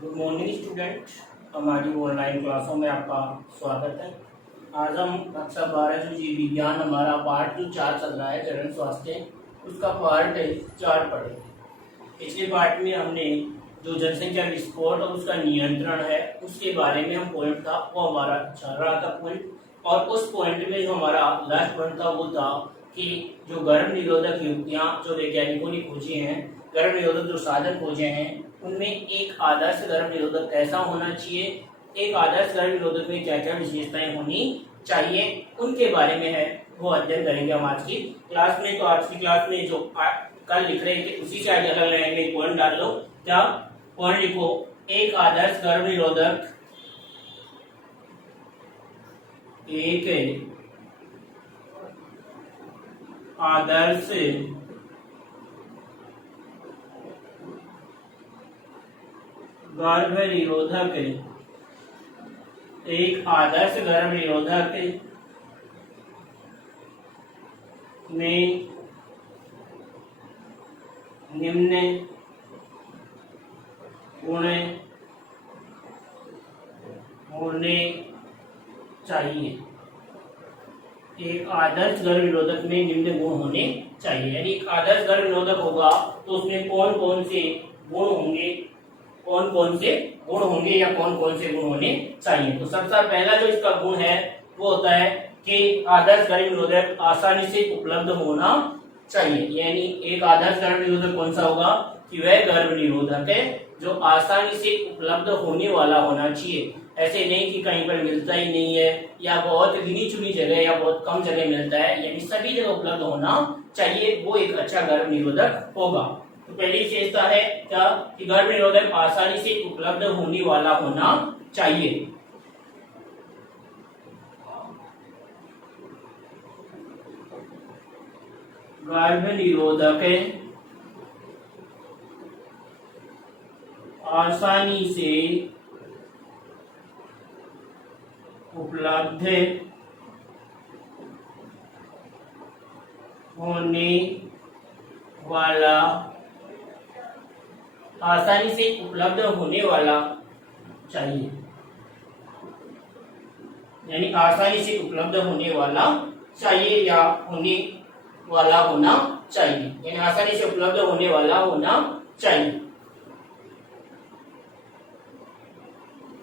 Good morning student. हमारी online क्लासों में आपका स्वागत है। आज हम कक्षा 12 जो जीव विज्ञान हमारा पार्ट जो 4 चल रहा है चरण स्वास्थ्य, उसका पार्ट 4 पढ़े। पिछले पार्ट में हमने जो जनसंख्या विस्फोट और उसका नियंत्रण है उसके बारे में हम पॉइंट था वो हमारा चल रहा था पॉइंट, और उस पॉइंट में जो हमारा लास्ट पॉइंट था वो था कि जो गर्भ निरोधक युक्तियां जो वैज्ञानिकों ने खोजी हैं, गर्भ निरोधक जो साधन खोजे हैं, उनमें एक आदर्श गर्भ निरोधक कैसा होना चाहिए, एक आदर्श गर्भ निरोधक में क्या क्या विशेषताएं होनी चाहिए, उनके बारे में है वो अध्ययन करेंगे हम आज की क्लास में। तो आज की क्लास में जो कल लिख रहे थे उसी से आज अलग रहेंगे। पॉइंट डाल लो, क्या पॉइंट लिखो, एक आदर्श गर्भ निरोधक, एक आदर्श गर्भ निरोधक, एक आदर्श गर्भ निरोधक में निम्न गुण होने चाहिए। एक आदर्श गर्भ निरोधक में निम्न गुण होने चाहिए, यानी एक आदर्श गर्भ निरोधक होगा तो उसमें कौन कौन से गुण होंगे, कौन कौन से गुण होंगे या कौन कौन से गुण होने चाहिए। तो सबसे पहला जो इसका गुण है वो होता है कि आदर्श गर्भ निरोधक आसानी से उपलब्ध होना चाहिए। यानी एक आदर्श गर्भ निरोधक कौन सा होगा कि वह गर्भ निरोधक है जो आसानी से उपलब्ध होने वाला होना चाहिए। ऐसे नहीं कि कहीं पर मिलता ही नहीं है या बहुत गिनी चुनी जगह या बहुत कम जगह मिलता है, यानी सभी जगह उपलब्ध होना चाहिए, वो एक अच्छा गर्भ निरोधक होगा। तो पहली विशेषता है क्या कि गर्भ निरोधक आसानी से उपलब्ध होने वाला होना चाहिए। गर्भ निरोधक आसानी से उपलब्ध होने वाला, आसानी से उपलब्ध होने वाला चाहिए, यानी आसानी से उपलब्ध होने वाला चाहिए या होने वाला होना चाहिए, यानी आसानी से उपलब्ध होने वाला होना चाहिए,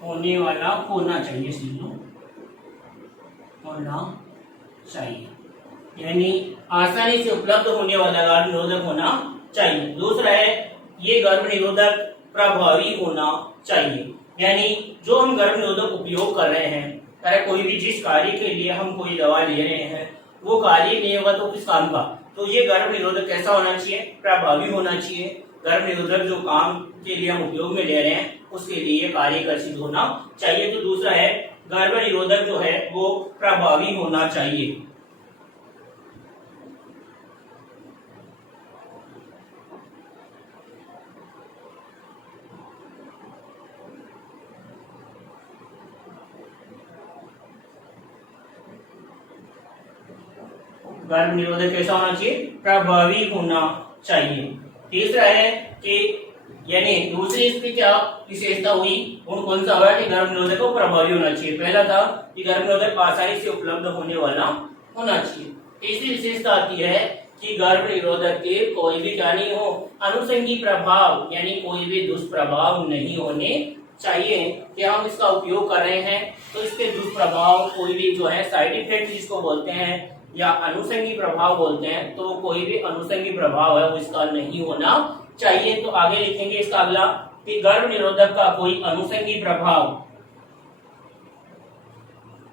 होने वाला होना चाहिए, सीधो होना चाहिए, यानी आसानी से उपलब्ध होने वाला गर्भ निरोधक होना चाहिए। दूसरा है ये गर्भ निरोधक प्रभावी होना चाहिए, यानी जो हम गर्भ निरोधक उपयोग कर रहे हैं, चाहे कोई भी जिस कार्य के लिए हम कोई दवा ले रहे हैं वो कार्य नहीं होगा तो किस काम का, तो ये गर्भ निरोधक कैसा होना चाहिए, प्रभावी होना चाहिए। गर्भ निरोधक जो काम के लिए हम उपयोग में ले रहे हैं उसके लिए कार्य सिद्ध होना चाहिए। तो दूसरा है गर्भ निरोधक जो है वो प्रभावी होना चाहिए। गर्भ निरोधक कैसा होना चाहिए, प्रभावी होना चाहिए। तीसरा है कि यानी दूसरी इसकी क्या विशेषता हुई, कौन सा हुआ कि गर्भ निरोधक को प्रभावी होना चाहिए। पहला था कि गर्भ निरोधक आसानी से उपलब्ध होने वाला होना चाहिए। तीसरी विशेषता आती है कि गर्भ निरोधक के कोई भी क्या नहीं हो, अनुषंगी प्रभाव, यानी कोई भी दुष्प्रभाव नहीं होने चाहिए। कि हम इसका उपयोग कर रहे हैं तो इसके दुष्प्रभाव कोई भी जो है साइड इफेक्ट जिसको बोलते हैं या अनुषंगी प्रभाव बोलते हैं, तो कोई भी अनुषंगी प्रभाव है वो इसका नहीं होना चाहिए। तो आगे लिखेंगे इसका अगला कि गर्भ निरोधक का कोई अनुषंगी प्रभाव,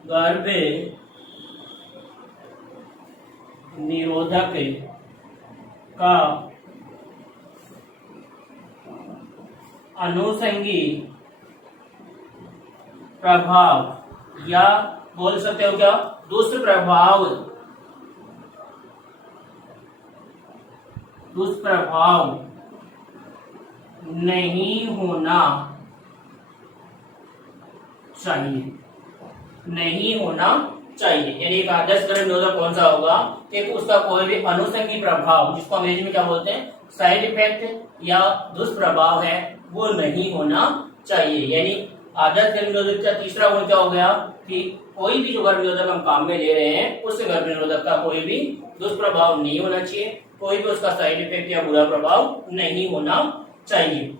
गर्भ निरोधक का अनुषंगी प्रभाव या बोल सकते हो क्या दुष्प्रभाव, दुष्प्रभाव नहीं होना चाहिए, नहीं होना चाहिए। यानी एक आदर्श गर्भ निरोधक कौन सा होगा कि उसका कोई भी अनुषंगी प्रभाव, जिसको अंग्रेजी में क्या बोलते हैं साइड इफेक्ट या दुष्प्रभाव है, वो नहीं होना चाहिए। यानी आदर्श गर्भ निरोधक का तीसरा गुण क्या हो गया कि कोई भी जो गर्भ निरोधक हम काम में ले रहे हैं उस गर्भ निरोधक का कोई भी दुष्प्रभाव नहीं होना चाहिए, कोई भी उसका साइड इफेक्ट या बुरा प्रभाव नहीं होना चाहिए।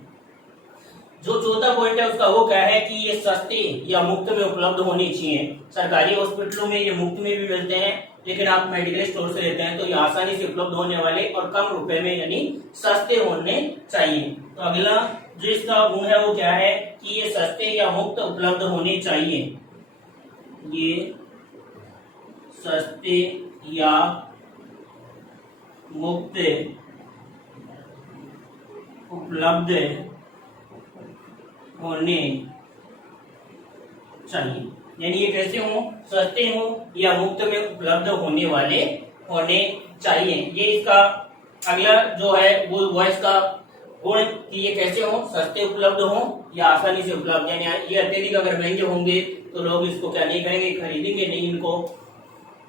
जो चौथा पॉइंट है उसका वो क्या है कि ये सस्ते या मुफ्त में उपलब्ध होनी चाहिए। सरकारी हॉस्पिटलों में ये मुफ्त में भी मिलते हैं, लेकिन आप मेडिकल स्टोर से लेते हैं तो ये आसानी से उपलब्ध होने वाले और कम रुपए में यानी सस्ते होने चाहिए। तो अगला जो इसका गुण है वो क्या है कि ये सस्ते या मुफ्त उपलब्ध होने चाहिए। ये सस्ते या मुफ्त उपलब्ध होने चाहिए। यानी ये कैसे हो, सस्ते हो या मुफ्त में उपलब्ध होने वाले होने चाहिए। ये इसका अगला जो है वो इसका गुण कि ये कैसे हो, सस्ते उपलब्ध हो या आसानी से उपलब्ध। यानी ये अत्यधिक अगर महंगे होंगे तो लोग इसको क्या नहीं करेंगे, खरीदेंगे नहीं इनको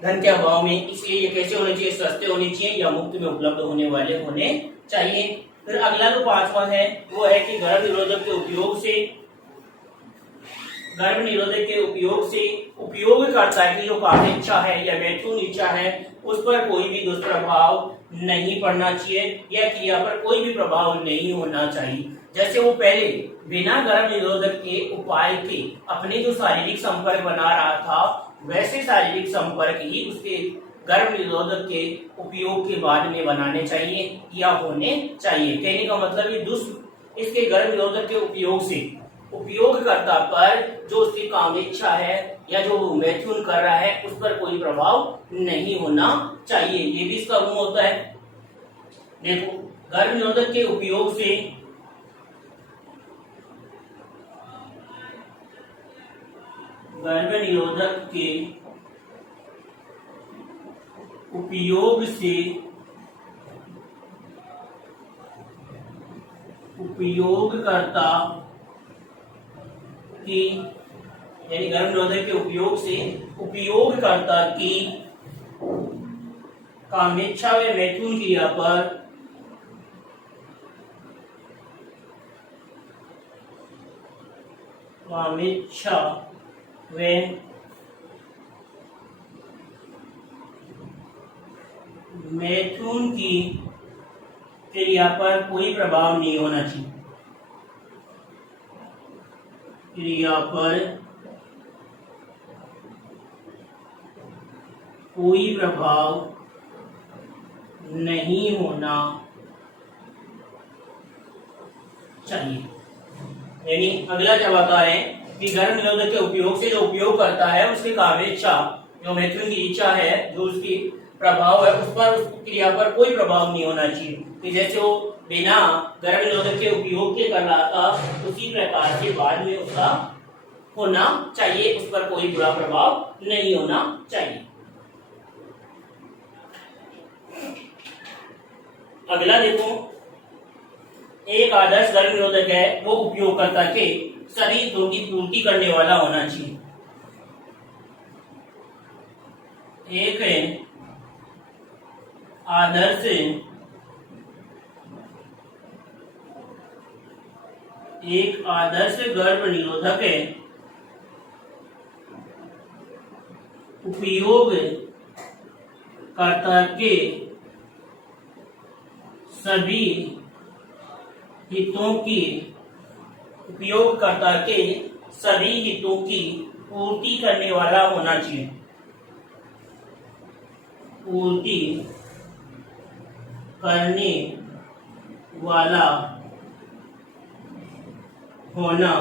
धन के अभाव में। इसलिए ये कैसे होने चाहिए, सस्ते होने चाहिए या मुफ्त में उपलब्ध होने वाले होने चाहिए। फिर अगला जो पांचवा है वो है कि गर्भ निरोधक के उपयोग से उपयोगकर्ता की जो कार्य इच्छा है या मैथुन इच्छा है उस पर कोई भी दुष्प्रभाव नहीं पड़ना चाहिए या क्रिया पर कोई भी प्रभाव नहीं होना चाहिए। जैसे वो पहले बिना गर्भ निरोधक के उपाय के अपने जो शारीरिक संपर्क बना रहा था वैसे शारीरिक संपर्क ही उसके गर्भ निरोधक के उपयोग के बाद में बनाने चाहिए या होने चाहिए। कहने का मतलब ये इसके गर्भ निरोधक के उपयोग से उपयोगकर्ता पर जो उसकी काम इच्छा है या जो मैथुन कर रहा है उस पर कोई प्रभाव नहीं होना चाहिए। ये भी इसका गुण होता है। देखो, गर्भ निरोधक के उपयोग से उपयोगकर्ता की यानी गर्भ निरोधक के उपयोग से उपयोगकर्ता की कामेच्छा व मैथुन क्रिया पर कामेच्छा व मैथुन की क्रिया पर कोई प्रभाव नहीं होना चाहिए। क्रिया पर कोई प्रभाव नहीं होना चाहिए। यानी अगला क्या बता रहे हैं कि गर्भ निरोधक के उपयोग से जो उपयोग करता है उसके कामेच्छा जो मैथुन की इच्छा है जो उसकी प्रभाव है उस पर उस क्रिया पर कोई प्रभाव नहीं होना चाहिए। कि जैसे वो बिना गर्भ निरोधक के उपयोग के कर रहा था उसी प्रकार के बाद में उसका होना चाहिए, उस पर कोई बुरा प्रभाव नहीं होना चाहिए। अगला देखो, एक आदर्श गर्भ निरोधक है वो उपयोगकर्ता के सभी हितों की पूर्ति करने वाला होना चाहिए। एक आदर्श गर्भ निरोधक है उपयोगकर्ता के सभी हितों की पूर्ति करने वाला होना चाहिए। पूर्ति करने वाला होना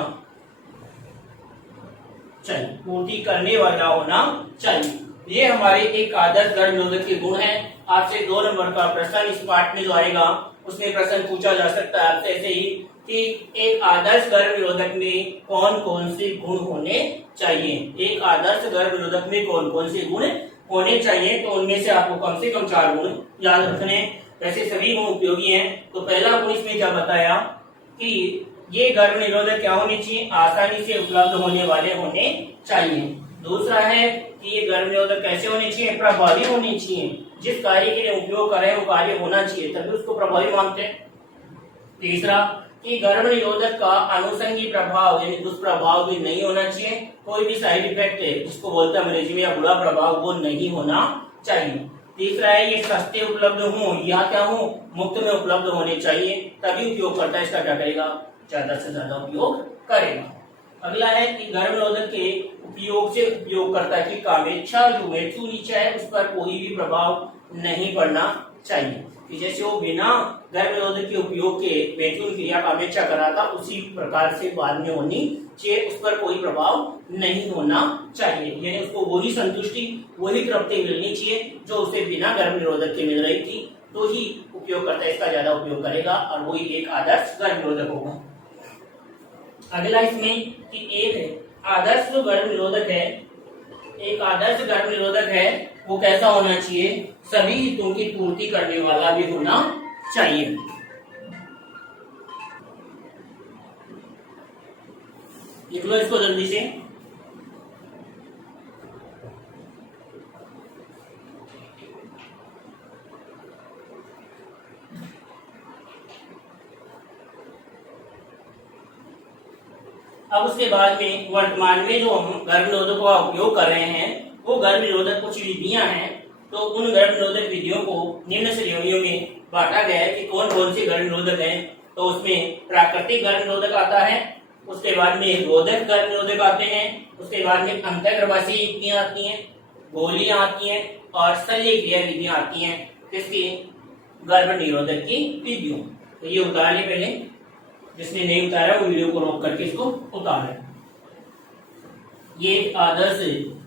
चाहिए। पूर्ति करने वाला होना चाहिए। ये हमारे एक आदर्श गर्भ निरोधक के गुण हैं। आपसे 2 नंबर का प्रश्न इस पाठ में जो आएगा उसमें प्रश्न पूछा जा सकता है आपसे ऐसे ही कि एक आदर्श गर्भ निरोधक में कौन कौन से गुण होने चाहिए। एक आदर्श गर्भ निरोधक में कौन कौन से गुण होने चाहिए, तो उनमें से आपको कम से कम 4 गुण याद रखने। वैसे सभी गुण उपयोगी हैं। तो पहला गुण इसमें क्या बताया कि ये गर्भ निरोधक क्या होने चाहिए, आसानी से उपलब्ध होने वाले होने चाहिए। दूसरा है कि ये गर्भ निरोधक कैसे होने चाहिए, प्रभावी होने चाहिए। जिस कार्य के लिए उपयोग कर रहे हैं वो कार्य होना चाहिए तभी उसको प्रभावी मानते हैं। तीसरा कि गर्भ निरोधक का अनुषंगी प्रभाव यानी दुष्प्रभाव भी नहीं होना चाहिए, कोई भी साइड इफेक्ट है जिसको बोलते हैं अंग्रेजी में या बुरा प्रभाव वो नहीं होना चाहिए। तीसरा है ये सस्ते उपलब्ध हो या क्या हो मुफ्त में उपलब्ध होने चाहिए, तभी उपयोगकर्ता इसका क्या करेगा, ज्यादा से ज्यादा उपयोग करेगा। अगला है कि गर्भ निरोधक के उपयोग से उपयोगकर्ता की कामेच्छा जो मृत्यु नीचा है उस पर कोई भी प्रभाव नहीं पड़ना चाहिए, कि जैसे वो बिना गर्भ निरोधक के उपयोग के मृत्यु क्रिया कामेच्छा करा था उसी प्रकार से बाद में होनी चाहिए, उस पर कोई प्रभाव नहीं होना चाहिए, यानी उसको वही संतुष्टि वही तृप्ति मिलनी चाहिए जो उसे बिना गर्भ निरोधक के मिल रही थी, तो ही उपयोगकर्ता इसका ज्यादा उपयोग करेगा और वही एक आदर्श गर्भ निरोधक होगा। अगला इसमें कि एक आदर्श जो गर्भ निरोधक है, एक आदर्श गर्भ निरोधक है वो कैसा होना चाहिए, सभी हितों की पूर्ति करने वाला भी होना चाहिए। लिख लो इसको जल्दी से। अब उसके बाद में वर्तमान में जो हम गर्भ निरोधक का उपयोग कर रहे हैं वो गर्भ निरोधक कुछ विधियां हैं, तो उन गर्भ निरोधक विधियों को निम्न श्रेणियों में बांटा गया है कि कौन कौन से गर्भ निरोधक हैं। तो उसमें प्राकृतिक गर्भ निरोधक आता है, उसके बाद में रोधक गर्भ निरोधक आते हैं, उसके बाद में अंतःगर्भाशयी युक्तियां आती हैं, गोलियां आती हैं और शल्य क्रिया विधियां आती हैं किसकी, गर्भ निरोधक की विधियों। तो ये उतार ले पहले, जिसने नहीं उतारा वो वीडियो को रोक करके इसको उतारे। ये आदर्श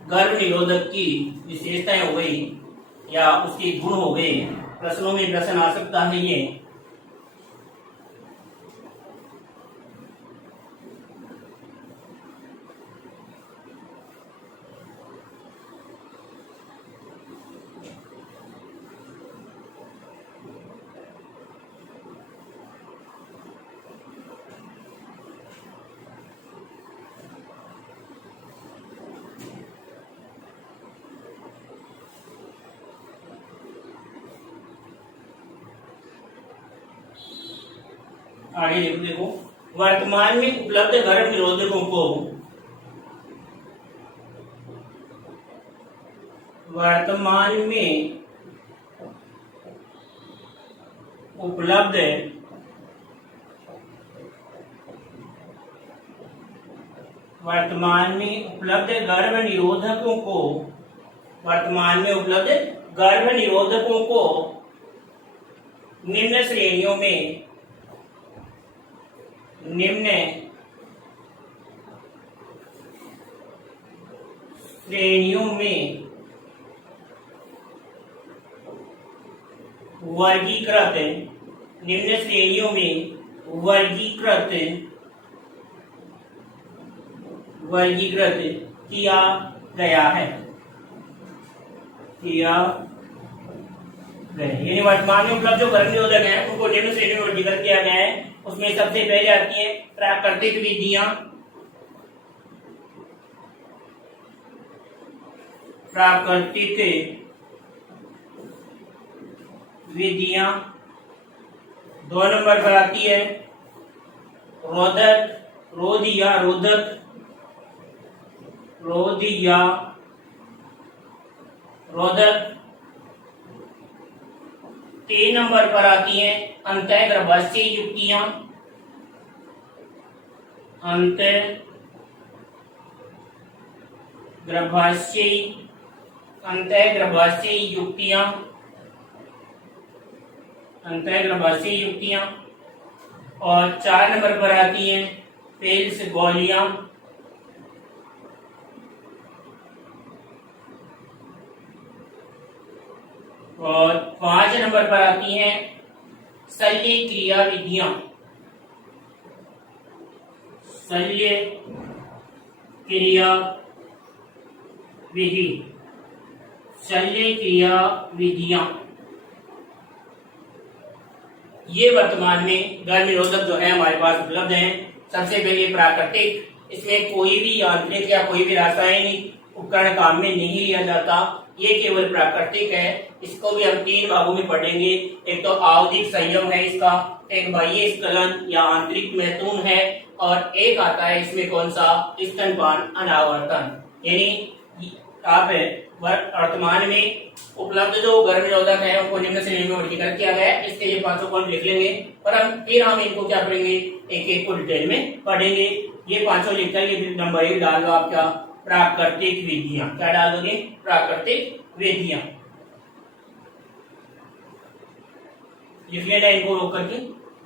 गर्भ निरोधक की विशेषताएं हो गई या उसके गुण हो गए, प्रश्नों में प्रश्न आ सकता है ये। आगे देखो, वर्तमान में उपलब्ध गर्भ निरोधकों को वर्तमान में उपलब्ध गर्भ निरोधकों को निम्न श्रेणियों में वर्गीकृत किया गया है, यानी वर्तमान में उपलब्ध जो गर्भ निरोधक है उनको निम्न श्रेणी में वर्गीकृत किया गया है। उसमें सबसे पहले आती है प्राकृतिक विधियां। 2 नंबर पर आती है रोध या रोधक। 3 नंबर पर आती है अंतःगर्भाशयी युक्तियां। अंतःगर्भाशयी युक्तियां और 4 नंबर पर आती हैं पेल्स गोलियां। और 5 नंबर पर आती हैं शल्य क्रिया विधियां। शल्य क्रिया विधियां ये वर्तमान में गर्भ निरोधक जो है हमारे पास उपलब्ध हैं। सबसे पहले प्राकृतिक, इसमें कोई भी यांत्रिक या कोई भी रासायनिक उपकरण काम में नहीं लिया जाता। ये केवल प्राकृतिक है। इसको भी हम 3 भागों में पढ़ेंगे। एक तो आवधिक संयम है इसका, एक बाह्य स्खलन या आंतरिक मैथुन है, और एक आता है इसमें कौन सा, स्तनपान अनावर्तन। यानी आप वर्तमान में उपलब्ध जो गर्भनिरोधक है उनको निम्न श्रेणी में वर्गीकृत किया गया है। इसके ये 500 पॉइंट लिख लेंगे और फिर हम इनको क्या करेंगे, एक एक को डिटेल में पढ़ेंगे। ये 500 लिखकर ये नंबर 1 डाल दो आपका प्राकृतिक विधियां। क्या डाल दोगे, प्राकृतिक विधियां। लिख लेना इनको रोक करके।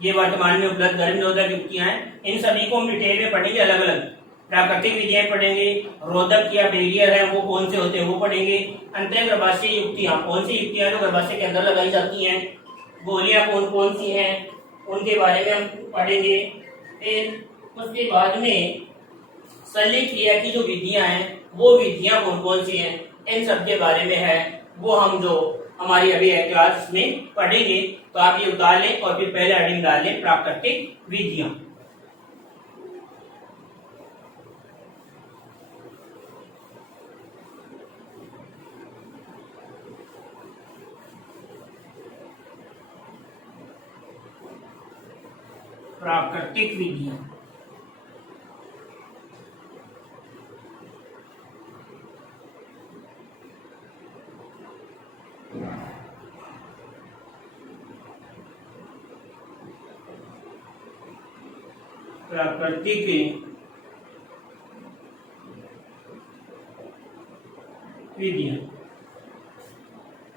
ये वर्तमान में उपलब्ध गर्भनिरोधक युक्तियां हैं, इन सभी को हम डिटेल में पढ़ेंगे अलग अलग। प्राकृतिक विधियां पढ़ेंगे, रोधक या बैरियर है वो कौन से होते हैं वो पढ़ेंगे। अंतः गर्भाशय युक्तियां, कौन सी युक्तियां जो गर्भाशय के अंदर लगाई जाती हैं, गोलियां कौन कौन सी हैं उनके बारे में हम पढ़ेंगे। फिर उसके बाद में शल्य क्रिया की जो विधियां हैं वो विधियां कौन कौन सी हैं, इन सब के बारे में है वो हम जो हमारी अभी क्लास में पढ़ेंगे। तो आप ये उतार लें और फिर पहले हेडिंग डाल लें प्राकृतिक विधियां। प्राकृतिक विधियां, प्राकृतिक विधियां।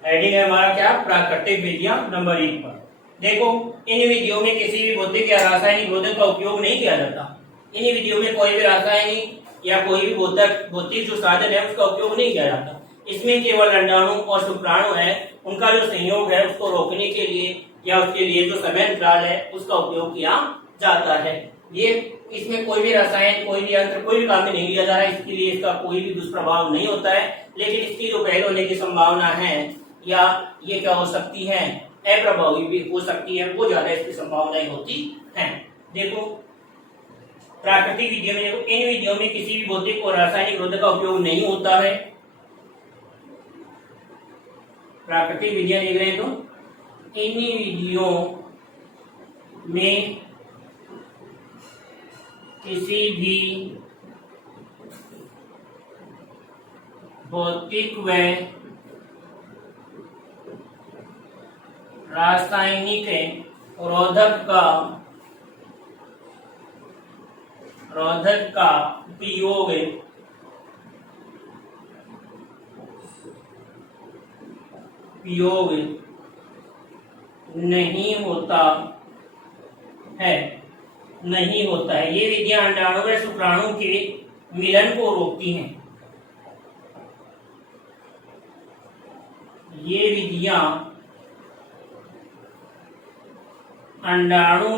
हेडिंग है हमारा क्या, प्राकृतिक विधियां नंबर 1 पर। देखो इन विधियों में किसी भी भौतिक या रासायनिक रोधक का उपयोग नहीं किया जाता। इन विधियों में कोई भी रासायनिक या कोई भी भौतिक जो साधन है उसका उपयोग नहीं किया जाता। इसमें केवल अंडाणु और शुक्राणु है, उनका जो संयोग है उसको रोकने के लिए या उसके लिए जो समय अंतराल है उसका उपयोग किया जाता है। ये इसमें कोई भी रसायन, कोई भी यंत्र, कोई भी काम में नहीं लिया जा रहा है, इसके लिए इसका कोई भी दुष्प्रभाव नहीं होता है। लेकिन इसकी जो फेल होने की संभावना है या ये क्या हो सकती है, अप्रभावी भी हो सकती है, वो ज्यादा इसकी संभावनाएं होती हैं। देखो प्राकृतिक विधियों में, देखो इन विधियों में किसी भी भौतिक और रासायनिक रोधक का उपयोग नहीं होता है। प्राकृतिक विधियां देख रहे हैं तो इन विधियों में किसी भी भौतिक व रासायनिक रोधक का उपयोग नहीं होता है। ये विधियां अंडाणु व शुक्राणु के मिलन को रोकती हैं। ये विधियां अंडाणु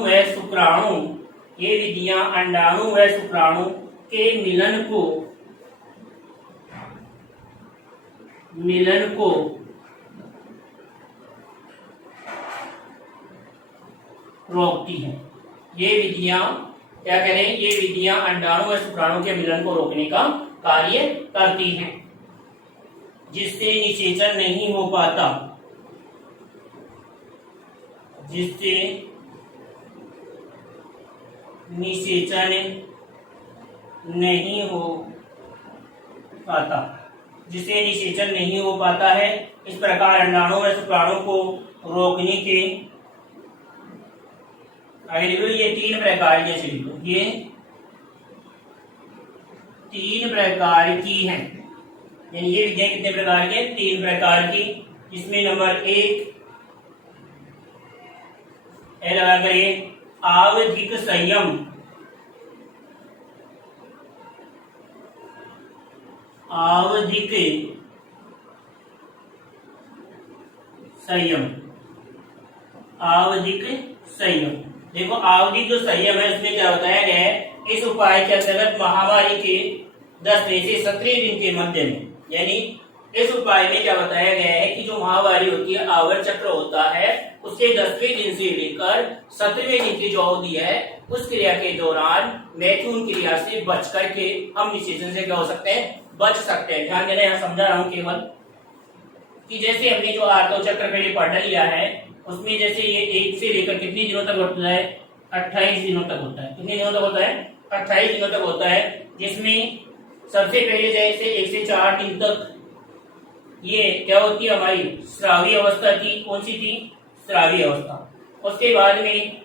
व शुक्राणु, ये विधियां अंडाणु व शुक्राणु के मिलन को रोकती हैं। ये विधियां क्या कह रहे हैं, ये विधियां अंडाणु व शुक्राणु के मिलन को रोकने का कार्य करती हैं, जिससे निषेचन नहीं हो पाता, जिससे निषेचन नहीं हो पाता है। इस प्रकार अंडाणु व शुक्राणु को रोकने के आगे देखो ये 3 प्रकार के लिखो, ये 3 प्रकार की हैं। यानी ये विधियां कितने प्रकार की, 3 प्रकार की। इसमें नंबर 1 लगा करिए आवधिक संयम। आवधिक संयम। देखो आवधिक जो संयम है उसमें क्या बताया गया है, इस उपाय के अंतर्गत महामारी के 10 से 17 दिन के मध्य में, यानी इस उपाय में क्या बताया गया है कि जो माहवारी होती है, आवर्त चक्र होता है, उसके 10वें दिन से लेकर 17वें दिन की जो अवधि है, उस क्रिया के दौरान मैथुन क्रिया से बच करके हम निषेचन से क्या हो सकते हैं, बच सकते हैं। ध्यान देना, यहाँ समझा रहा हूँ केवल कि जैसे हमने जो आर्तव चक्र पहले पढ़ लिया है, उसमें जैसे ये 1 से लेकर कितने दिनों तक होता है, 28 दिनों तक होता है। कितने दिनों तक होता है, 28 दिनों तक होता है, जिसमें सबसे पहले जैसे 1 से 4 दिन तक ये क्या होती है, हमारी स्रावी अवस्था थी। कौन सी थी, स्रावी अवस्था। उसके बाद में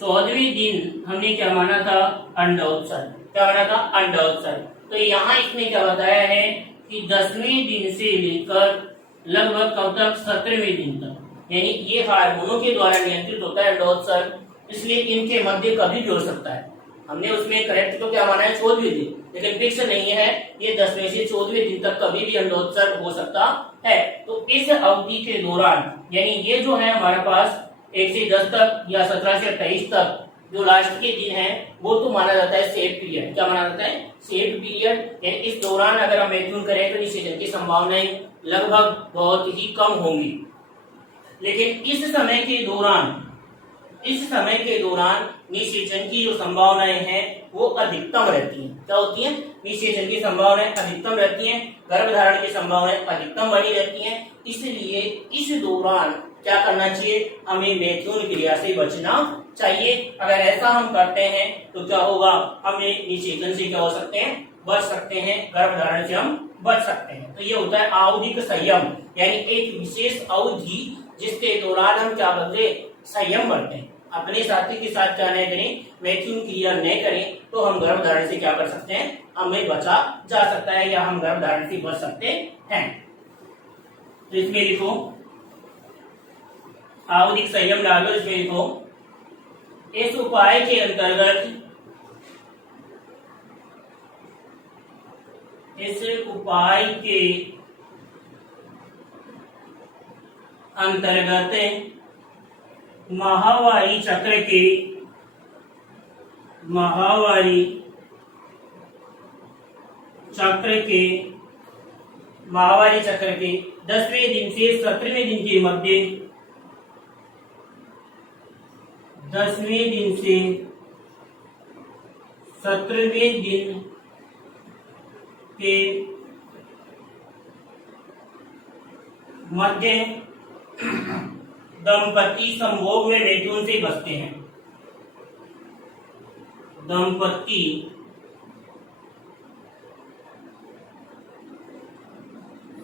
14वें दिन हमने क्या माना था, अंडोत्सर्ग। क्या माना था, अंडोत्सर्ग। तो यहाँ इसमें क्या बताया है कि 10वें दिन से लेकर लगभग कब तक, 17वें दिन तक, यानी ये हार्मोनों के द्वारा नियंत्रित होता है अंडोत्सर्ग, इसलिए इनके मध्य कभी भी हो सकता है। हमने उसमें करेक्ट तो क्या माना है, 14वें दिन, लेकिन फिक्स नहीं है, ये 10वें से 14वें दिन तक कभी भी अंडोत्सर्ग हो सकता है। तो इस अवधि के दौरान, यानी ये जो है हमारे पास 1 से 10 तक या 17 से 28 तक जो लास्ट के दिन है, वो तो माना जाता है सेफ पीरियड। क्या माना जाता है, सेफ पीरियड। यानी इस दौरान अगर हम मैथुन करें तो निषेचन की संभावनाएं लगभग बहुत ही कम होंगी। लेकिन इस समय के दौरान निषेचन की जो संभावनाएं हैं वो अधिकतम रहती हैं। क्या होती हैं, निषेचन की संभावनाएं अधिकतम रहती हैं, गर्भधारण की संभावनाएं अधिकतम बनी रहती हैं। इसलिए इस दौरान क्या करना चाहिए, हमें मैथुन क्रिया से बचना चाहिए। अगर ऐसा हम करते हैं तो क्या होगा, हमें निषेचन से क्या हो सकते हैं, बच सकते हैं, गर्भधारण से हम बच सकते हैं। तो ये होता है आवधिक संयम, यानी एक विशेष अवधि जिसके दौरान हम क्या बदले, संयम बरतें, अपने साथी के साथ क्या न करें, मैथुन क्रिया न करें, तो हम गर्भधारण से क्या कर सकते हैं, हमें बचा जा सकता है, या हम गर्भधारण से बच सकते हैं। तो इसमें लिखो आवधिक संयम डालो, इसमें लिखो इस उपाय के अंतर्गत, इस उपाय के अंतर्गत माहवारी चक्र के 10वें दिन से 17वें दिन के मध्य, 10वें दिन से 17वें दिन के मध्य दंपति संभोग में मैथुन से बचते हैं। दंपति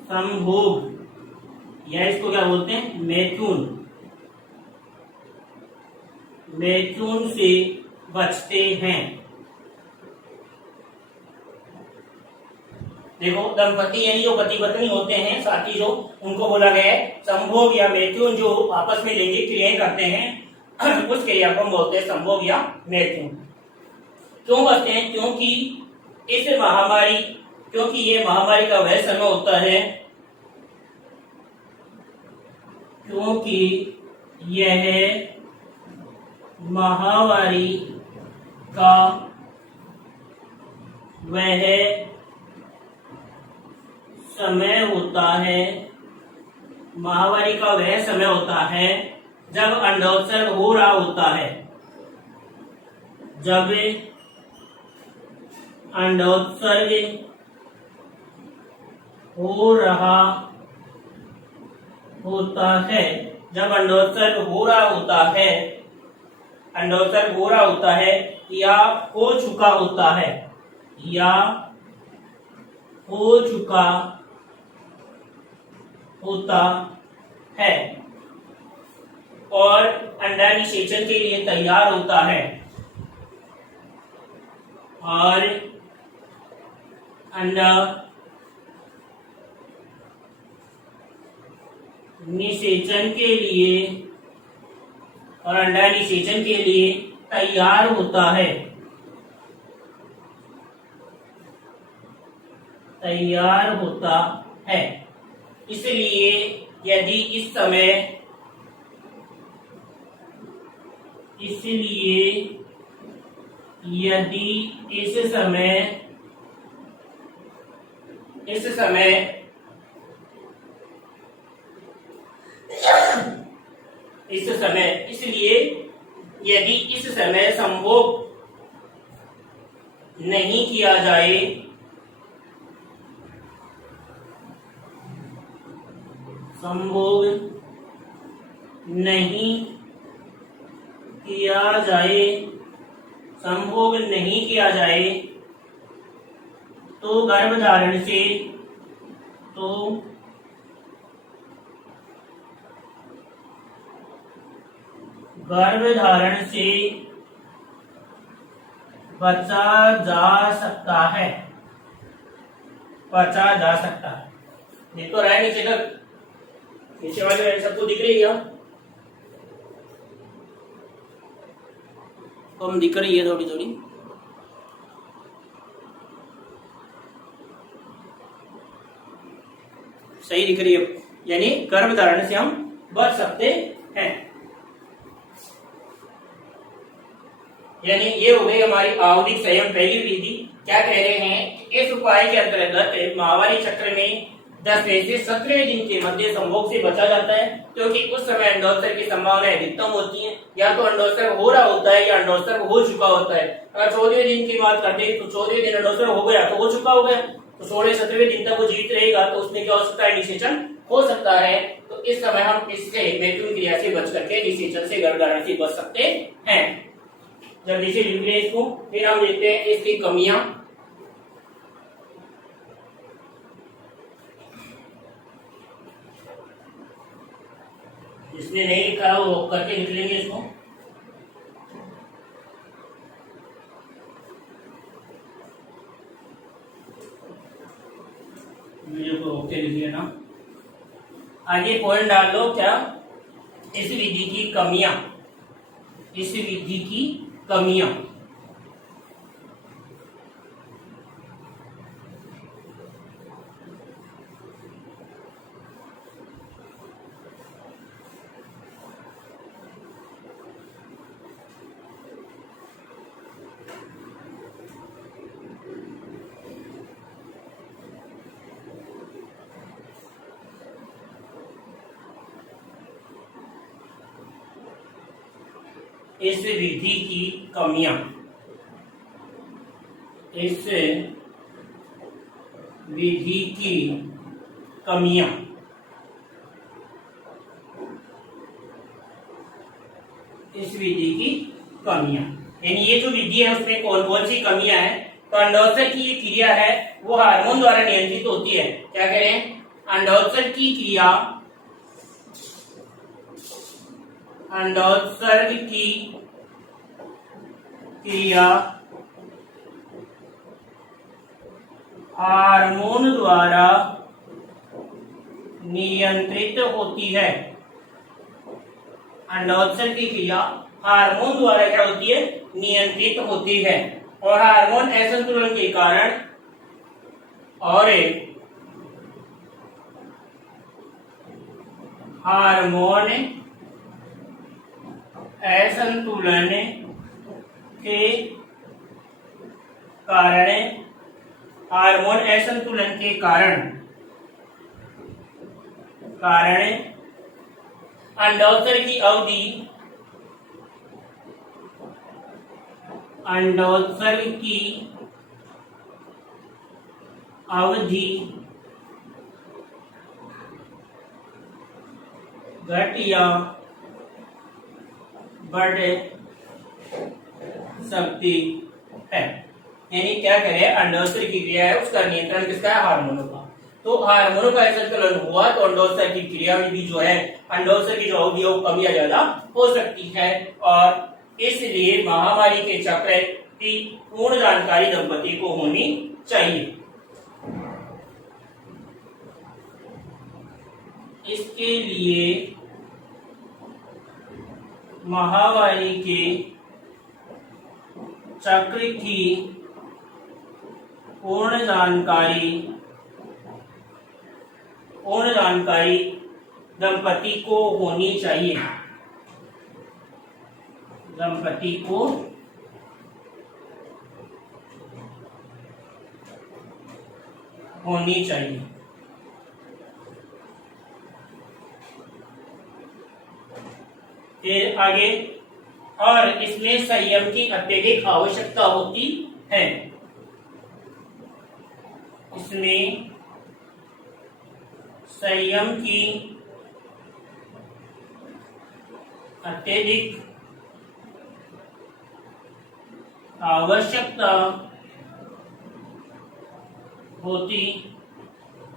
संभोग, या इसको क्या बोलते हैं, मैथुन से बचते हैं। देखो दंपति यानी जो पति पत्नी होते हैं, साथी जो, उनको बोला गया है संभोग या मैथुन, जो आपस में लैंगिक क्रियाएं करते हैं उस क्रिया को हम बोलते हैं संभोग या मैथुन। क्यों बचते हैं, क्योंकि ये महामारी का वह समय होता है, क्योंकि यह महामारी का वह समय होता है, महामारी का वह समय होता है जब अंडोत्सर्ग हो रहा होता है, जब अंडोत्सर्ग हो रहा होता है, जब अंडोत्सर्ग हो रहा होता है, अंडोत्सर्ग हो रहा होता है या हो चुका होता है, या हो चुका होता है, और अंडा निषेचन के लिए तैयार होता है, और अंडा निषेचन के लिए तैयार होता है, इसलिए यदि इस समय इस समय, इसलिए यदि इस समय संभोग नहीं किया जाए संभोग नहीं किया जाए संभोग नहीं किया जाए तो गर्भधारण से बचा जा सकता है देख तो रहा है नीचे तक, नीचे वाली लाइन सबको दिख रही है, कम दिख रही है थोड़ी थोड़ी। सही दिख रही है, यानी गर्भधारण से हम बच सकते हैं। यानी ये हो गई हमारी आवधिक संयम पहली विधि। क्या कह रहे हैं, इस उपाय के अंतर्गत माहवारी चक्र में 10वें से 17वें दिन के मध्य संभोग से बचा जाता है, क्योंकि उस समय अंडोत्सर्ग की संभावनाएं अधिकतम होती हैं। या तो अंडोत्सर्ग हो रहा होता है या अंडोत्सर्ग हो चुका होता है। अगर 14वें दिन की बात करते हैं तो 14वें दिन अंडोत्सर्ग हो गया तो हो चुका हो गया, तो 16वें-17वें दिन तक वो जीवित रहेगा, तो उसमें क्या हो सकता है, निषेचन हो सकता है। तो इस समय हम इससे मैथुन क्रिया से बच करके निषेचन से गर्भधारण से बच सकते हैं। जल्दी से लिख लें इसको, फिर हम देखते हैं इसकी कमियां। इसने नहीं लिखा है वो करके लिख लेंगे इसको। वीडियो को रोकते लिखिए ना, आगे पॉइंट डाल लो। क्या इस विधि की कमियां, इस विधि की कमियां। इस विधि की कमियां, इस विधि की कमियां। इस विधि की कमियां यानी ये जो विधि है उसमें कौन कौन सी कमियां हैं। तो अंडोत्सर्ग की ये क्रिया है वो हार्मोन द्वारा नियंत्रित होती है। क्या करें, अंडोत्सर्ग की क्रिया, अंडोत्सर्ग की क्रिया हार्मोन द्वारा नियंत्रित होती है। अंडोत्सर्ग की क्रिया हार्मोन द्वारा क्या होती है, नियंत्रित होती है। और हार्मोन असंतुलन के कारण हार्मोन असंतुलन के कारण, हार्मोन असंतुलन के कारण अंडोत्सर्ग की अवधि, अंडोत्सर्ग की अवधि घट या बढ़ सकती है। यानी क्या करें, अंडोत्सर्ग की क्रिया है उसका नियंत्रण किसका है, हार्मोनों का। तो हार्मोनों का असंतुलन हुआ तो अंडोत्सर्ग की क्रिया में भी जो है अंडोत्सर्ग की जो अवधि है वो कम या ज्यादा हो सकती है। और इसलिए महामारी के चक्र की पूर्ण जानकारी दंपति को होनी चाहिए। इसके लिए महामारी के चक्र की पूर्ण जानकारी दंपति को होनी चाहिए। दंपति को होनी चाहिए। फिर आगे, और इसमें संयम की अत्यधिक आवश्यकता होती है। इसमें संयम की अत्यधिक आवश्यकता होती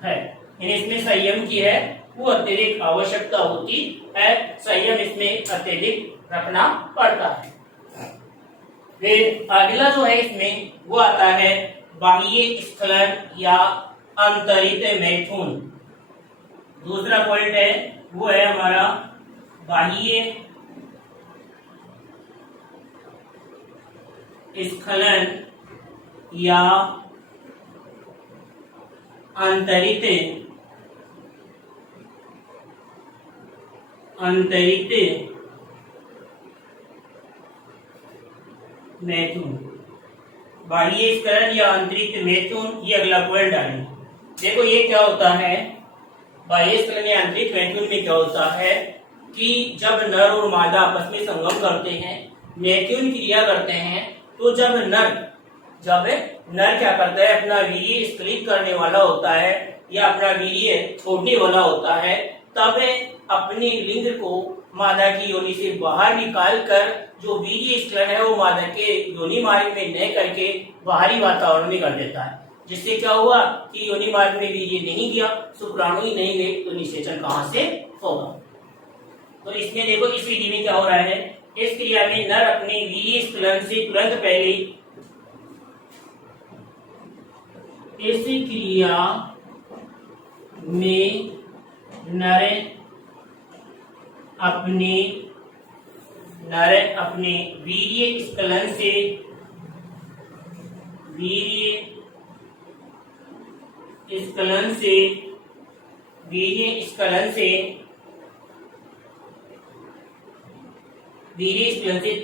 है। इसमें संयम की है वो अत्यधिक आवश्यकता होती है, संयम इसमें अत्यधिक रखना पड़ता है। फिर अगला जो है इसमें वो आता है बाह्य स्खलन या आंतरिक मैथुन। दूसरा पॉइंट है वो है हमारा बाह्य स्खलन या आंतरिक मैथुन। बाह्य स्खलन या आंतरिक मैथुन, ये अगला पॉइंट आएगा। देखो ये क्या होता है, बाह्य स्खलन या आंतरिक मैथुन में क्या होता है कि जब नर और मादा आपस में संगम करते हैं, मैथुन क्रिया करते हैं, तो जब नर क्या करता है, अपना वीर्य स्खलित करने वाला होता है या अपना वीर्य छोड़ने वाला होता है, तब अपने लिंग को मादा की योनि से बाहर निकाल कर जो वीर्य स्खलन है वो मादा के योनि मार्ग में न करके बाहरी वातावरण में कर देता है। जिससे क्या हुआ कि योनि मार्ग में वीर्य नहीं गया, शुक्राणु ही नहीं गए, तो निषेचन कहां से होगा। तो इसमें देखो इस विधि में क्या हो रहा है, इस क्रिया में नर अपने वीर्य स्खलन से तुरंत पहले, इस क्रिया में नर अपने वीर्य स्खलन से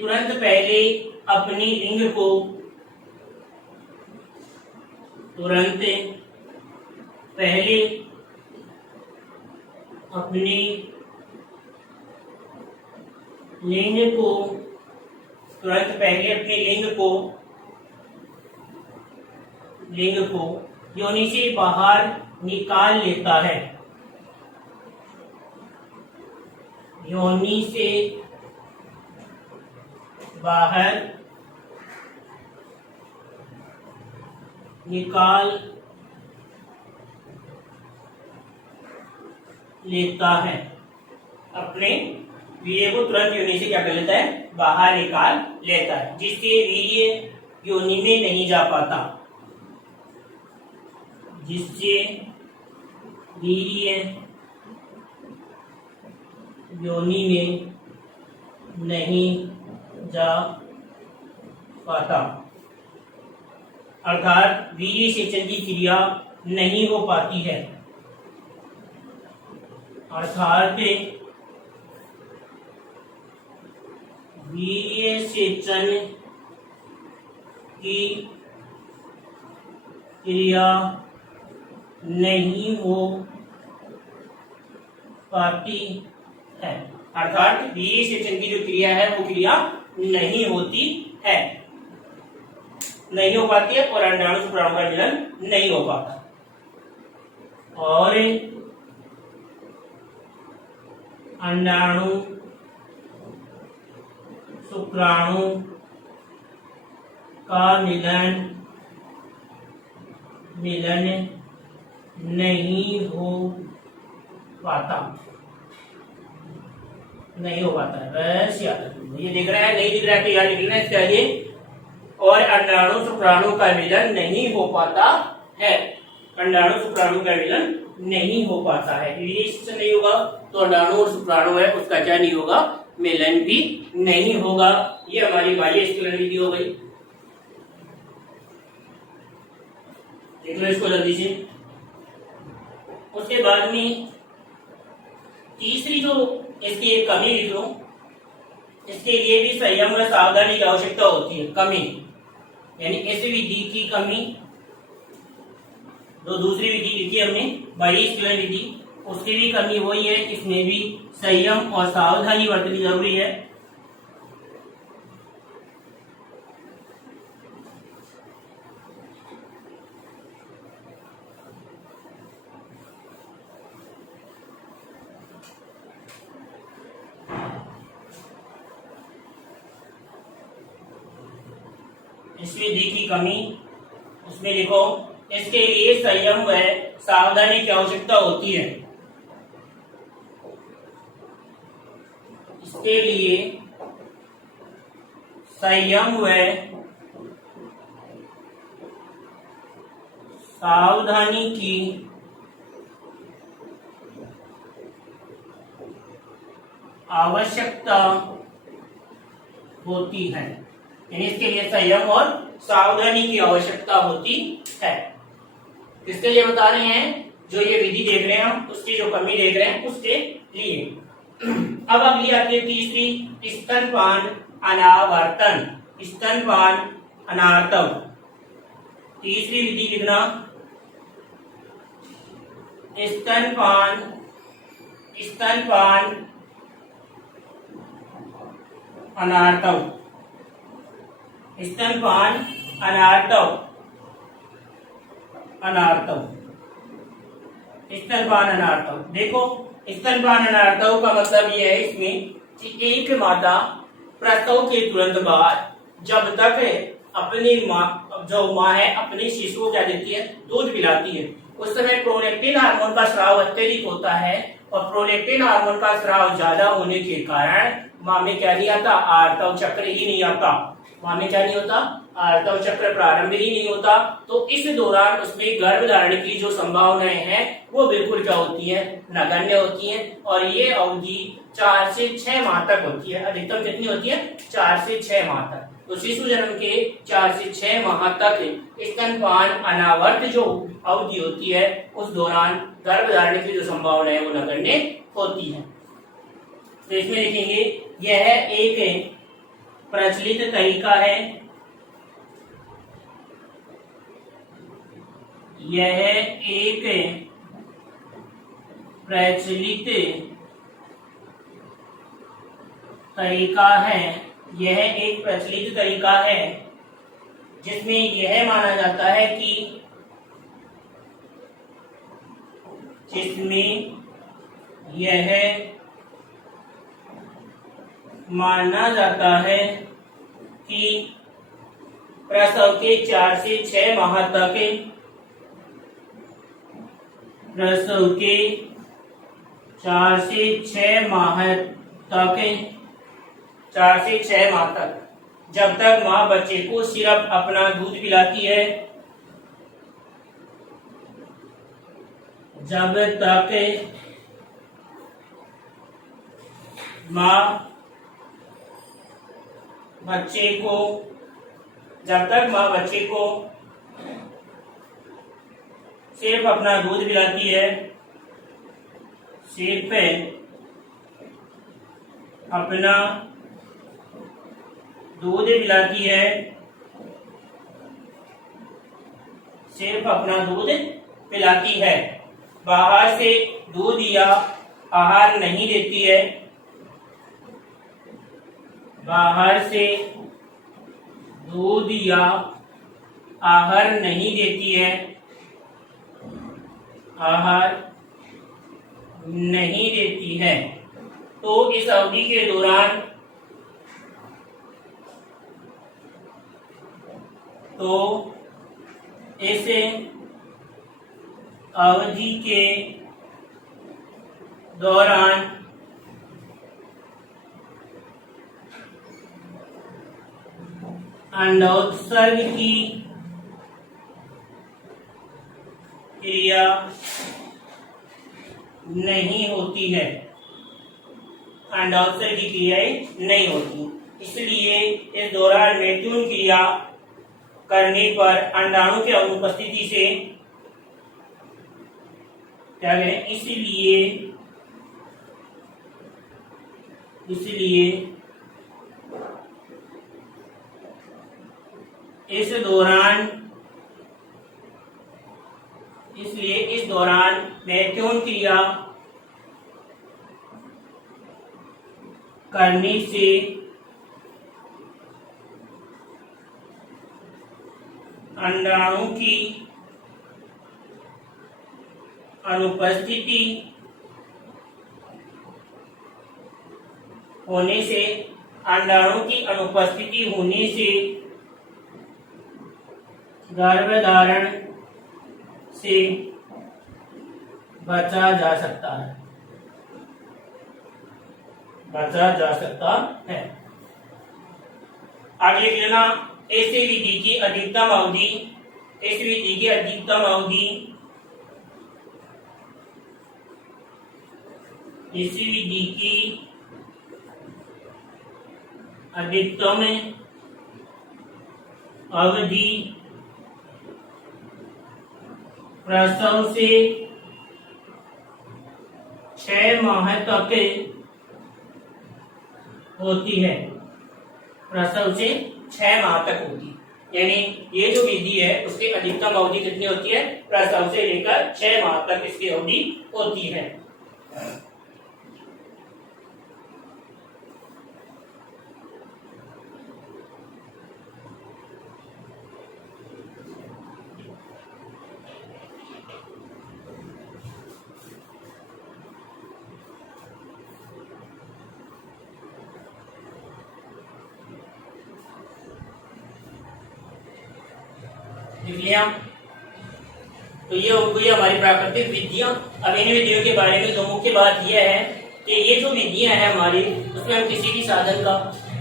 तुरंत पहले अपनी लिंग को लिंग को योनि से बाहर निकाल लेता है। योनि से बाहर निकाल लेता है, अपने वीर्य को तुरंत योनि से क्या कर लेता है, बाहर निकाल लेता है, जिससे वीर्य योनि में नहीं जा पाता, जिससे वीर्य योनि में नहीं जा पाता, अर्थात वीर्य सेचन की क्रिया नहीं हो पाती है। अर्थात वीर्य सेचन की क्रिया नहीं हो पाती है, अर्थात वीर्य सेचन की जो क्रिया है वो क्रिया नहीं होती है, नहीं हो पाती है, और अंडाणु शुक्राणु का मिलन नहीं हो पाता। और अंडाणु शुक्राणु का मिलन नहीं हो पाता, नहीं हो पाता है। बस याद रखना, ये दिख रहा है, नहीं दिख रहा है तो याद लिखना चाहिए। और अंडाणु शुक्राणु का मिलन नहीं हो पाता है, अंडाणु शुक्राणु का मिलन नहीं हो पाता है, वीर्य नहीं होगा तो अंडाणु और शुक्राणु है उसका क्या नहीं होगा, मिलन भी नहीं होगा। ये हमारी बाह्य स्खलन विधि हो गई। देख लो इसको जल्दी से। उसके बाद में तीसरी जो इसकी एक कमी लिख लो, इसके लिए भी संयम व सावधानी की आवश्यकता होती है। कमी यानी इस विधि की कमी, जो दूसरी विधि लिखी हमने बाह्य स्खलन विधि, उसकी भी कमी वही है, इसमें भी संयम और सावधानी बरतनी जरूरी है। इस विधि की कमी, उसमें लिखो, इसके लिए संयम व सावधानी की आवश्यकता होती है। इसके लिए संयम व सावधानी की आवश्यकता होती है। इसके लिए संयम और सावधानी की आवश्यकता होती है। किसके लिए बता रहे हैं? जो ये विधि देख रहे हैं हम, उसकी जो कमी देख रहे हैं उसके लिए। अब अगली आती है तीसरी, स्तनपान अनावर्तन, स्तनपान अनार्तव। तीसरी विधि लिखना, स्तनपान स्तनपान अनार्तव, स्तनपान अनार्तव, अनार्तव, स्तनपान अनार्तव। देखो, स्तनपान अनार्तव का मतलब यह है इसमें कि एक माता प्रसव के तुरंत बाद जब तक अपनी माँ, जो माँ है, अपने शिशु को क्या देती है? दूध पिलाती है। उस समय प्रोलैक्टिन हार्मोन का स्राव अत्यधिक होता है और प्रोलैक्टिन हार्मोन का स्राव ज्यादा होने के कारण माँ में क्या नहीं आता? आर्तव चक्र ही नहीं आता। माँ में क्या नहीं होता? आर्तव चक्र प्रारंभ ही नहीं होता। तो इस दौरान उसमें गर्भ धारण की जो संभावनाएं हैं वो बिल्कुल क्या होती है? नगण्य होती है। और ये अवधि 4 से 6 माह तक होती है। अधिकतम कितनी होती है? 4 से 6 माह तक। तो शिशु जन्म के 4 से 6 माह तक स्तनपान अनावर्त जो अवधि होती है, उस दौरान गर्भ धारण की जो संभावना है वो नगण्य होती है। तो इसमें लिखेंगे, यह एक प्रचलित तरीका है, यह एक प्रचलित तरीका है, यह एक प्रचलित तरीका है जिसमें यह माना जाता है कि जिसमें यह माना जाता है कि प्रसव के 4 से 6 माह तक, प्रसव के 4 से 6 माह तक, 4 से 6 माह तक जब तक माँ बच्चे को सिर्फ अपना दूध पिलाती है, जब तक माँ बच्चे को, जब तक माँ बच्चे को सिर्फ अपना दूध पिलाती है, सिर्फ अपना दूध पिलाती है, सिर्फ अपना दूध पिलाती है, बाहर से दूध या आहार नहीं देती है, बाहर से दूध या आहार नहीं देती है, आहार नहीं देती है, तो इस अवधि के दौरान, तो इस अवधि के दौरान अंडोत्सर्ग की क्रिया नहीं होती है, अंडोत्सर्ग की क्रियाएं नहीं होती। इसलिए इस दौरान मैथुन क्रिया करने पर अंडाणु की अनुपस्थिति से क्या करें? इसलिए इस दौरान मैथुन क्रिया करने से अंडाणु की अनुपस्थिति होने से अंडाणु की अनुपस्थिति होने से गर्भधारण से बचा जा सकता है, बचा जा सकता है। आगे लिख लेना, ऐसी विधि की अधिकतम अवधि, ऐसी विधि की अधिकतम अवधि, इसी विधि की अधिकतम अवधि प्रसव से 6 माह तक होती है, प्रसव से 6 माह तक होती है। यानी ये जो विधि है उसकी अधिकतम अवधि कितनी होती है? प्रसव से लेकर 6 माह तक इसकी अवधि होती है। लिख लिया? तो ये हो गई हमारी प्राकृतिक विधियां। अब इन विधियों के बारे में जो मुख्य बात यह है कि ये जो विधियां हैं हमारी, उसमें हम किसी भी साधन का,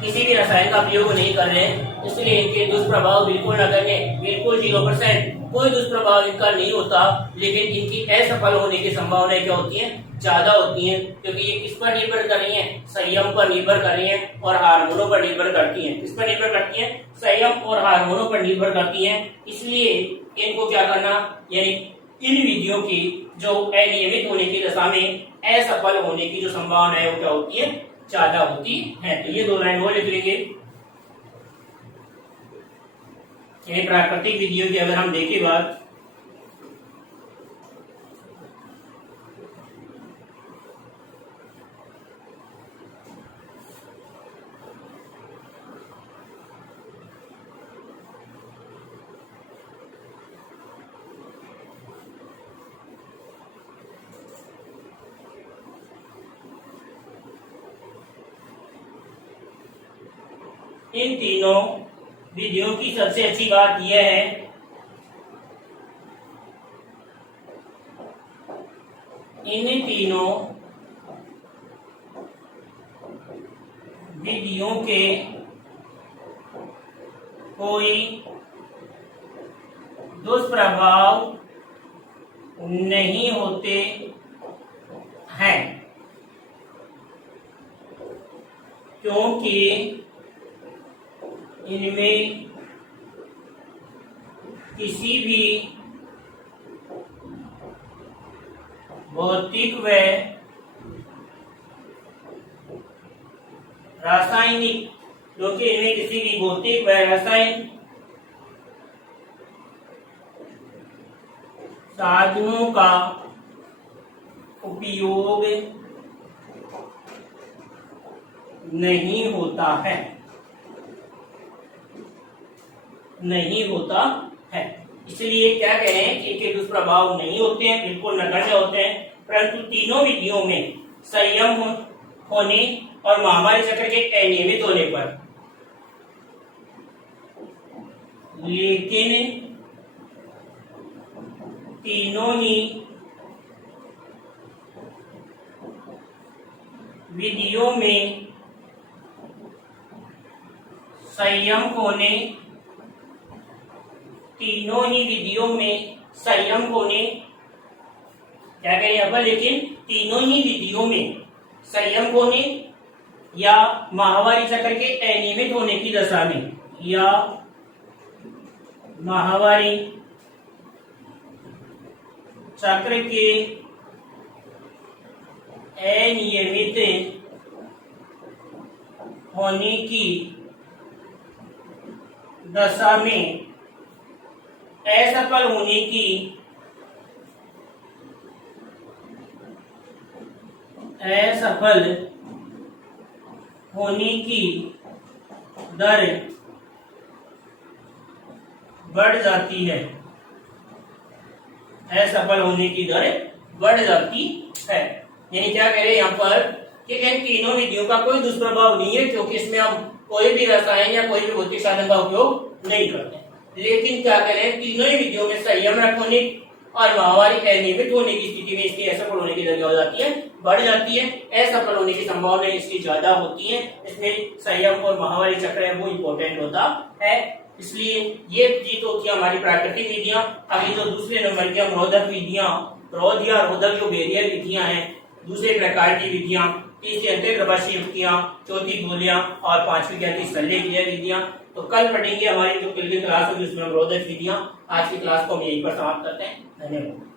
किसी भी रसायन का प्रयोग नहीं कर रहे हैं, इसलिए इनके दुष्प्रभाव बिल्कुल नगण्य, बिल्कुल 0%, कोई दुष्प्रभाव इनका नहीं होता। लेकिन इनकी असफल होने की संभावनाएं क्या होती है? ज्यादा होती हैं, क्योंकि ये किस पर निर्भर कर रही हैं? संयम पर निर्भर कर रही हैं और हार्मोनों पर निर्भर करती हैं। किस पर निर्भर करती हैं? संयम और हार्मोनों पर निर्भर करती हैं। इसलिए इनको क्या करना, यानी इन विधियों की जो अनियमित होने की दशा में असफल होने की जो संभावना है वो क्या होती है? ज्यादा होती है। तो ये 2 लाइन वो लिख लेंगे। प्राकृतिक विधियों की अगर हम देखें बात, इन तीनों विधियों की सबसे अच्छी बात यह है इन तीनों विधियों के कोई दुष्प्रभाव नहीं होते हैं, क्योंकि इनमें किसी भी भौतिक व रासायनिक, क्योंकि इनमें किसी भी भौतिक व रासायनिक साधनों का उपयोग नहीं होता है, नहीं होता है। इसलिए क्या कह रहे हैं कि इनके दुष्प्रभाव नहीं होते हैं, बिल्कुल नगण्य होते हैं, परंतु तीनों विधियों में संयम होने और महामारी चक्र के अनियमित होने पर, लेकिन तीनों ही विधियों में संयम होने, तीनों ही विधियों में संयम होने, क्या कह रहे हैं अब, लेकिन तीनों ही विधियों में संयम होने या माहवारी चक्र के अनियमित होने की दशा में, या माहवारी चक्र के अनियमित होने की दशा में असफल होने की, असफल होने की दर बढ़ जाती है, असफल होने की दर बढ़ जाती है। यानी क्या कह रहे हैं यहाँ पर कि इन तीनों विधियों का कोई दुष्प्रभाव नहीं है, क्योंकि इसमें हम कोई भी रसायन या कोई भी भौतिक साधन का उपयोग नहीं करते। लेकिन क्या कह रहे हैं, तीनों ही विधियों में संयम होने और माहवारी अनियमित होने की स्थिति में इसकी असफल होने की दर क्या हो जाती है, बढ़ जाती है। असफल होने की संभावना इसकी ज्यादा होती है। इसमें संयम और माहवारी चक्र है वो इम्पोर्टेंट होता है। इसलिए ये चीज होती है हमारी प्राकृतिक विधियां। अभी जो दूसरे नंबर की रोधक विधियां, रोध या रोधक जो बैरियर विधियां हैं, दूसरे प्रकार की विधियां, तीसरी अंतर्प्रभाषी युक्तियां, चौथी गोलियां और पांचवी क्या थी, शल्यक्रिया विधियां। तो कल पढ़ेंगे हमारी जो कल की क्लास होगी उसमें रोधक विधियां। आज की क्लास को हम यहीं पर समाप्त करते हैं। धन्यवाद।